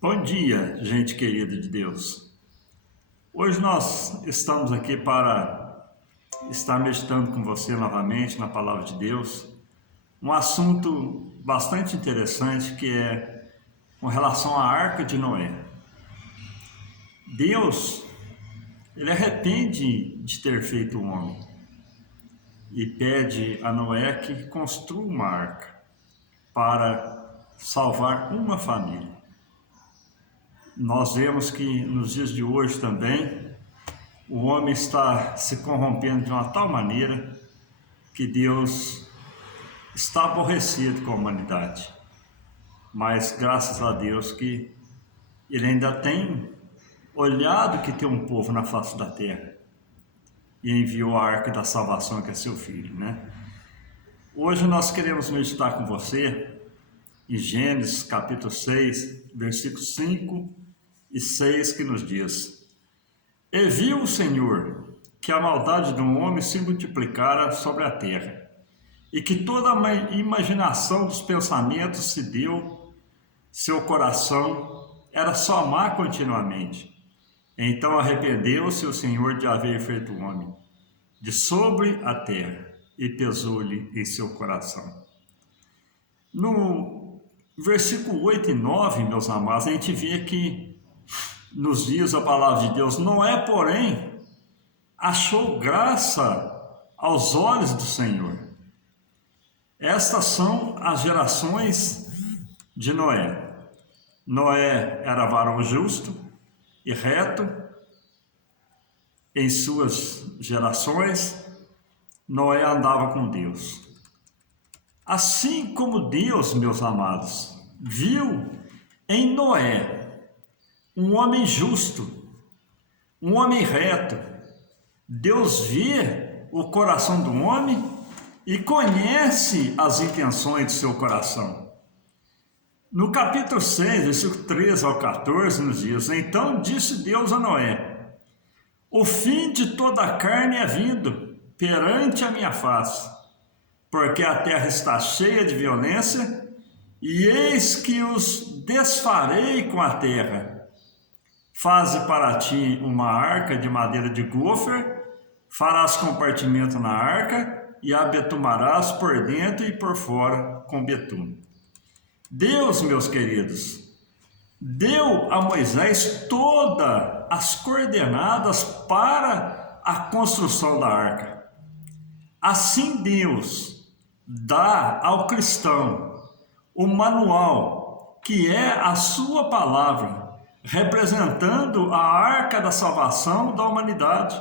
Bom dia, gente querida de Deus. Hoje nós estamos aqui para estar meditando com você novamente na Palavra de Deus, um assunto bastante interessante que é com relação à Arca de Noé. Deus, ele arrepende de ter feito o homem e pede a Noé que construa uma arca para salvar uma família. Nós vemos que nos dias de hoje também o homem está se corrompendo de uma tal maneira que Deus está aborrecido com a humanidade. Mas graças a Deus que Ele ainda tem olhado que tem um povo na face da terra e enviou a arca da salvação, que é seu filho, né? Hoje nós queremos meditar com você em Gênesis capítulo 6, versículos 5 e 6, que nos diz: E viu o Senhor que a maldade do homem se multiplicara sobre a terra, e que toda a imaginação dos pensamentos se deu, seu coração era só má continuamente. Então arrependeu-se o Senhor de haver feito o homem de sobre a terra, e pesou-lhe em seu coração. No versículo 8 e 9, meus amados, a gente vê que nos diz a palavra de Deus: Noé, porém, achou graça aos olhos do Senhor. Estas são as gerações de Noé. Noé era varão justo e reto em suas gerações. Noé andava com Deus. Assim como Deus, meus amados, viu em Noé um homem justo, um homem reto. Deus vê o coração do homem e conhece as intenções do seu coração. No capítulo 6, versículo 13 ao 14, nos diz: Então disse Deus a Noé: O fim de toda a carne é vindo perante a minha face, porque a terra está cheia de violência, e eis que os desfarei com a terra. Faze para ti uma arca de madeira de gofer, farás compartimento na arca e a betumarás por dentro e por fora com betume. Deus, meus queridos, deu a Moisés todas as coordenadas para a construção da arca. Assim Deus dá ao cristão o manual, que é a sua palavra, representando a arca da salvação da humanidade.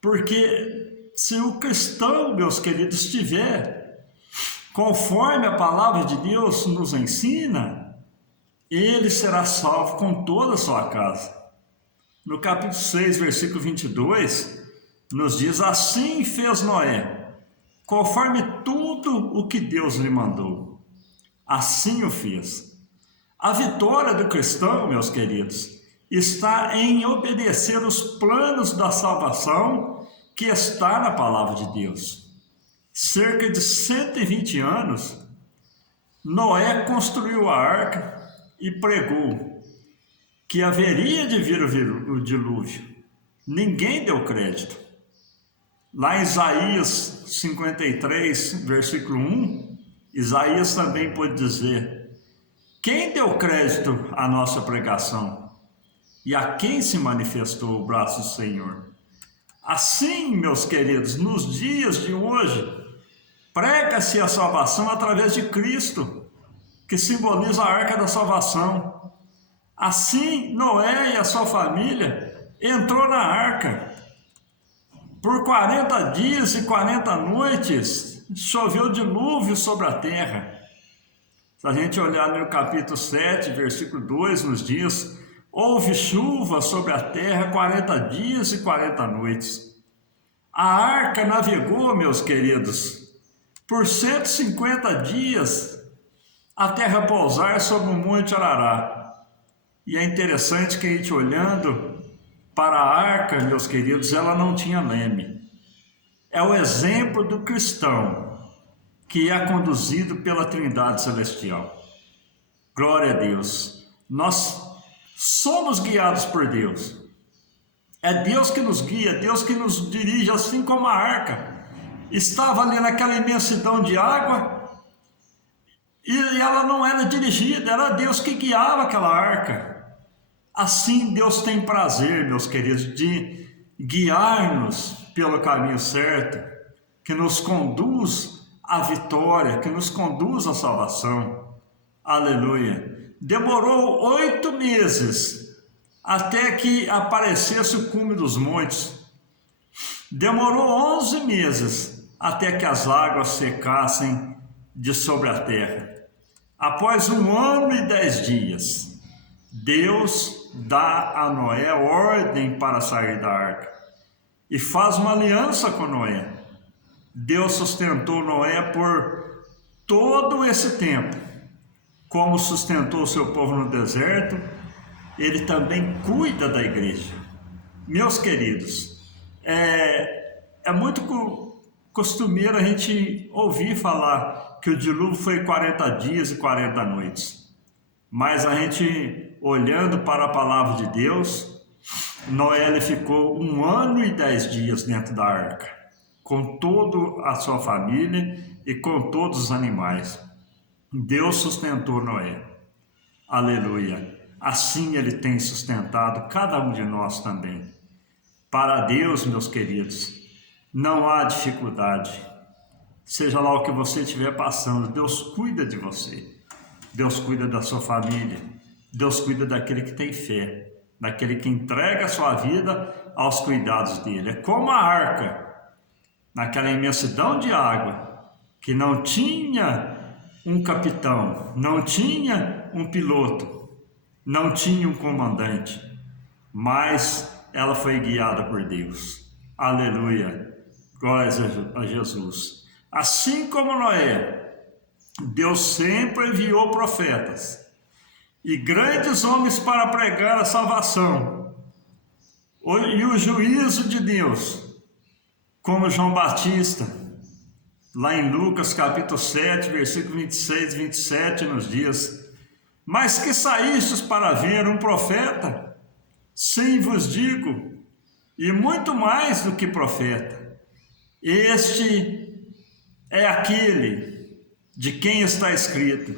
Porque se o cristão, meus queridos, estiver conforme a palavra de Deus nos ensina, ele será salvo com toda a sua casa. No capítulo 6, versículo 22, nos diz: Assim fez Noé, conforme tudo o que Deus lhe mandou. Assim o fez. A vitória do cristão, meus queridos, está em obedecer os planos da salvação que está na palavra de Deus. Cerca de 120 anos, Noé construiu a arca e pregou que haveria de vir o dilúvio. Ninguém deu crédito. Lá em Isaías 53, versículo 1, Isaías também pode dizer: Quem deu crédito à nossa pregação? E a quem se manifestou o braço do Senhor? Assim, meus queridos, nos dias de hoje, prega-se a salvação através de Cristo, que simboliza a arca da salvação. Assim, Noé e a sua família entrou na arca. Por 40 dias e 40 noites, choveu dilúvio sobre a terra. Se a gente olhar no capítulo 7, versículo 2, nos diz: Houve chuva sobre a terra 40 dias e 40 noites. A arca navegou, meus queridos, por 150 dias até repousar sobre o Monte Arará. E é interessante que a gente olhando para a arca, meus queridos, ela não tinha leme. É o exemplo do cristão que é conduzido pela Trindade Celestial. Glória a Deus. Nós somos guiados por Deus. É Deus que nos guia, Deus que nos dirige, assim como a arca estava ali naquela imensidão de água e ela não era dirigida, era Deus que guiava aquela arca. Assim Deus tem prazer, meus queridos, de guiar-nos pelo caminho certo, que nos conduz à vitória, que nos conduz à salvação. Aleluia. Demorou 8 meses até que aparecesse o cume dos montes. Demorou 11 meses até que as águas secassem de sobre a terra. Após 1 ano e 10 dias, Deus dá a Noé ordem para sair da arca e faz uma aliança com Noé. Deus sustentou Noé por todo esse tempo, como sustentou o seu povo no deserto. Ele também cuida da igreja. Meus queridos, é muito costumeiro a gente ouvir falar que o dilúvio foi 40 dias e 40 noites. Mas a gente, olhando para a palavra de Deus, Noé ele ficou 1 ano e 10 dias dentro da arca, com toda a sua família e com todos os animais. Deus sustentou Noé. Aleluia. Assim ele tem sustentado cada um de nós também. Para Deus, meus queridos, não há dificuldade. Seja lá o que você estiver passando, Deus cuida de você. Deus cuida da sua família. Deus cuida daquele que tem fé, daquele que entrega a sua vida aos cuidados dele. É como a arca, naquela imensidão de água, que não tinha um capitão, não tinha um piloto, não tinha um comandante, mas ela foi guiada por Deus. Aleluia, glórias a Jesus. Assim como Noé, Deus sempre enviou profetas e grandes homens para pregar a salvação e o juízo de Deus, como João Batista, lá em Lucas capítulo 7, versículo 26 e 27, nos dias: mas que saístes para ver um profeta? Sim, vos digo, e muito mais do que profeta. Este é aquele de quem está escrito: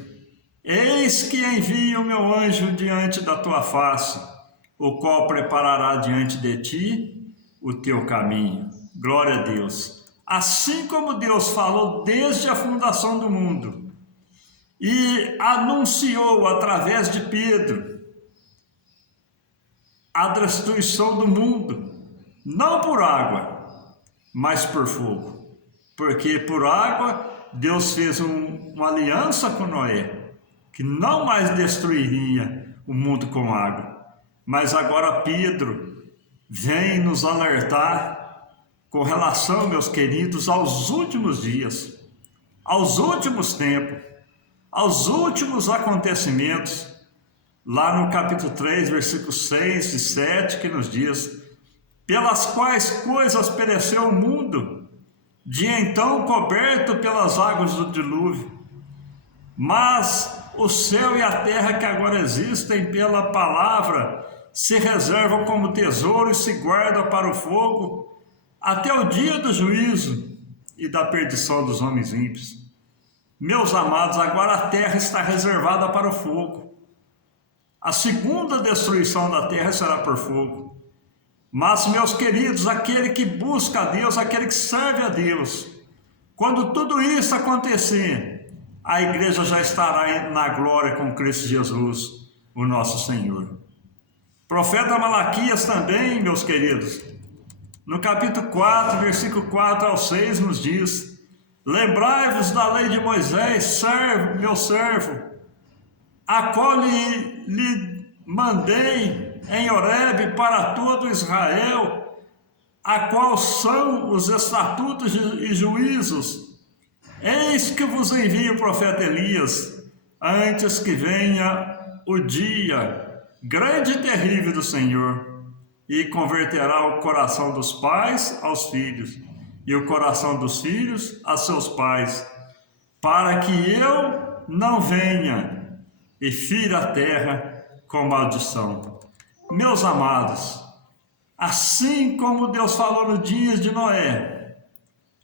eis que envio o meu anjo diante da tua face, o qual preparará diante de ti o teu caminho. Glória a Deus. Assim como Deus falou desde a fundação do mundo e anunciou através de Pedro a destruição do mundo, não por água, mas por fogo. Porque por água Deus fez uma aliança com Noé, que não mais destruiria o mundo com água. Mas agora Pedro vem nos alertar com relação, meus queridos, aos últimos dias, aos últimos tempos, aos últimos acontecimentos, lá no capítulo 3, versículos 6 e 7, que nos diz: pelas quais coisas pereceu o mundo, de então coberto pelas águas do dilúvio. Mas o céu e a terra que agora existem pela palavra se reservam como tesouro e se guardam para o fogo, até o dia do juízo e da perdição dos homens ímpios. Meus amados, agora a terra está reservada para o fogo. A segunda destruição da terra será por fogo. Mas, meus queridos, aquele que busca a Deus, aquele que serve a Deus, quando tudo isso acontecer, a igreja já estará na glória com Cristo Jesus, o nosso Senhor. Profeta Malaquias também, meus queridos, no capítulo 4, versículo 4 ao 6, nos diz: lembrai-vos da lei de Moisés, meu servo, a qual lhe mandei em Horebe para todo Israel, a qual são os estatutos e juízos. Eis que vos envio o profeta Elias, antes que venha o dia grande e terrível do Senhor, e converterá o coração dos pais aos filhos, e o coração dos filhos a seus pais, para que eu não venha e fira a terra com maldição. Meus amados, assim como Deus falou no dia de Noé,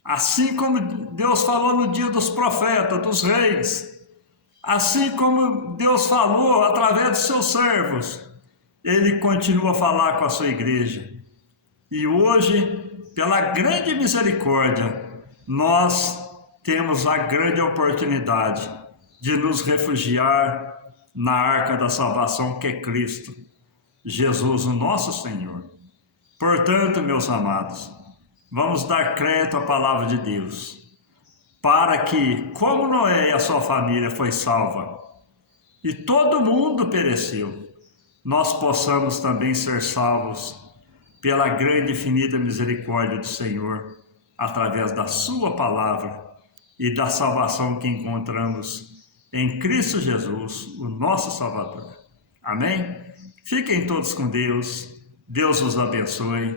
assim como Deus falou no dia dos profetas, dos reis, assim como Deus falou através de seus servos, Ele continua a falar com a sua igreja. E hoje, pela grande misericórdia, nós temos a grande oportunidade de nos refugiar na arca da salvação, que é Cristo, Jesus, o nosso Senhor. Portanto, meus amados, vamos dar crédito à palavra de Deus, para que, como Noé e a sua família foi salva, e todo mundo pereceu, nós possamos também ser salvos pela grande e infinita misericórdia do Senhor, através da sua palavra e da salvação que encontramos em Cristo Jesus, o nosso Salvador. Amém? Fiquem todos com Deus. Deus os abençoe.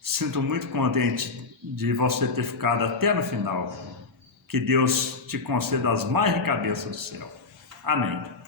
Sinto muito contente de você ter ficado até no final. Que Deus te conceda as mais ricas bênçãos do céu. Amém.